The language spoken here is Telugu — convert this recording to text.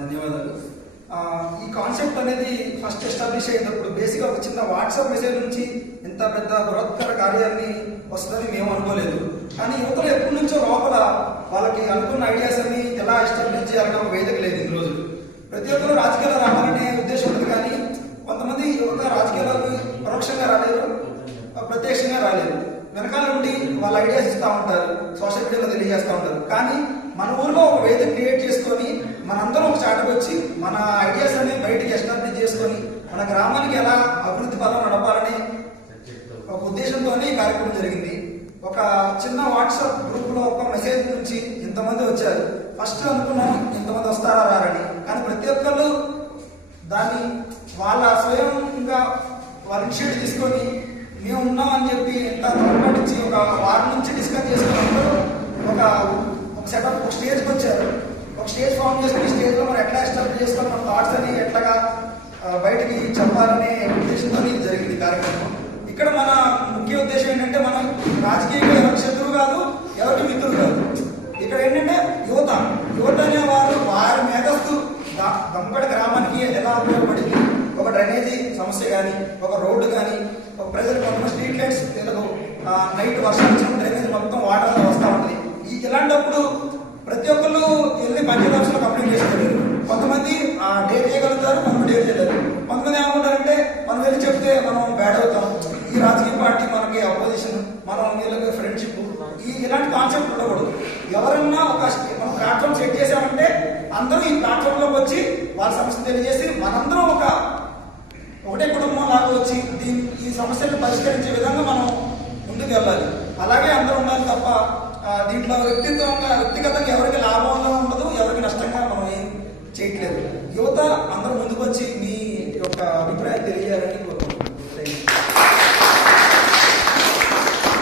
ధన్యవాదాలు. ఈ కాన్సెప్ట్ అనేది ఫస్ట్ ఎస్టాబ్లిష్ అయినప్పుడు బేసిక్గా ఒక చిన్న వాట్సాప్ మెసేజ్ నుంచి ఇంత పెద్ద బృహత్కర కార్యాన్ని వస్తుందని మేము అనుకోలేదు. కానీ యువతలు ఎప్పటి నుంచో లోపల వాళ్ళకి అనుకున్న ఐడియాస్ అన్ని ఎలా ఎస్టాబ్లిష్ చేయాలనే ఒక వేదిక లేదు. ఈ రోజు ప్రతి ఒక్కరు రాజకీయాలు రావాలనే ఉద్దేశం ఉంది, కానీ కొంతమంది యువత రాజకీయాలకు పరోక్షంగా రాలేదు, ప్రత్యక్షంగా రాలేదు. వెనకాల నుండి వాళ్ళ ఐడియాస్ ఇస్తూ ఉంటారు, సోషల్ మీడియాలో తెలియజేస్తూ ఉంటారు. కానీ మన ఊర్లో ఒక వేదిక క్రియేట్ చేసుకొని మనందరం ఒక చాటకు వచ్చి మన ఐడియాస్ అన్ని బయటికి ఎస్టాబ్లిష్ చేసుకొని మన గ్రామానికి ఎలా అభివృద్ధి పదం నడపాలని ఒక ఉద్దేశంతో ఈ కార్యక్రమం జరిగింది. ఒక చిన్న వాట్సాప్ గ్రూప్ లో ఒక మెసేజ్ నుంచి ఇంతమంది వచ్చారు. ఫస్ట్ అనుకున్నాం ఇంతమంది వస్తారా రారని, కానీ ప్రతి ఒక్కళ్ళు దాన్ని వాళ్ళ స్వయంగా వాళ్ళ ఇనిషియేటివ్ తీసుకొని మేము ఉన్నాం అని చెప్పి ఎంత నుంచి ఒక వారం నుంచి డిస్కస్ చేసుకున్నప్పుడు ఒక సెటప్ ఒక స్టేజ్కి వచ్చారు. ఒక స్టేజ్ ఫామ్ చేసుకుని స్టేజ్లో మనం ఎట్లా ఎస్టాబ్లిష్ చేసుకొని మన థాట్స్ అని ఎట్లాగా బయటికి చెప్పాలనే ఉద్దేశంతో ఇది జరిగింది కార్యక్రమం. ఇక్కడ మన ముఖ్య ఉద్దేశం ఏంటంటే మనం రాజకీయంగా ఎవరికి శత్రువు కాదు, ఎవరికి మిత్రులు కాదు. ఇక్కడ ఏంటంటే యువత అనే వారి మేధస్సు దంపటి గ్రామానికి ఎలా ఉపయోగపడింది, ఒక డ్రైనేజీ సమస్య కానీ, ఒక రోడ్డు కానీ, ఒక ప్రజలు కొంతమంది స్ట్రీట్ లైట్స్ నైట్ వర్షాలు వచ్చిన డ్రైనేజ్ మొత్తం వాటర్ వస్తూ ఉంటుంది. ఇలాంటప్పుడు ప్రతి ఒక్కళ్ళు వెళ్ళి పంచాయతీ ఆఫీస్లో కంప్లైంట్ చేసుకోలేరు. కొంతమంది డేర్ చేయగలుగుతారు, కొంతమంది డేర్ చేయలేరు. కొంతమంది ఏమంటారంటే మనం వెళ్ళి చెప్తే మనం బ్యాడ్ అవుతాం, ఈ రాజకీయ పార్టీ మనకి అపోజిషన్, మనం వీళ్ళకి ఫ్రెండ్షిప్, ఇలాంటి కాన్సెప్ట్ ఉండకూడదు. ఎవరన్నా ఒక మనం ప్లాట్ఫామ్ సెట్ చేసామంటే అందరూ ఈ ప్లాట్ఫామ్లోకి వచ్చి వాళ్ళ సమస్య తెలియజేసి మనందరం ఒకటే కుటుంబం లాగా వచ్చి ఈ సమస్యను పరిష్కరించే విధంగా మనం ముందుకు వెళ్ళాలి. అలాగే అందరూ ఉండాలి తప్ప దీంట్లో వ్యక్తిగతంగా ఎవరికి లాభంగా ఉండదు, ఎవరికి నష్టంగా మనం ఏం చేయట్లేదు. యువత అందరూ ముందుకు వచ్చి మీ యొక్క అభిప్రాయం తెలియజేయాలని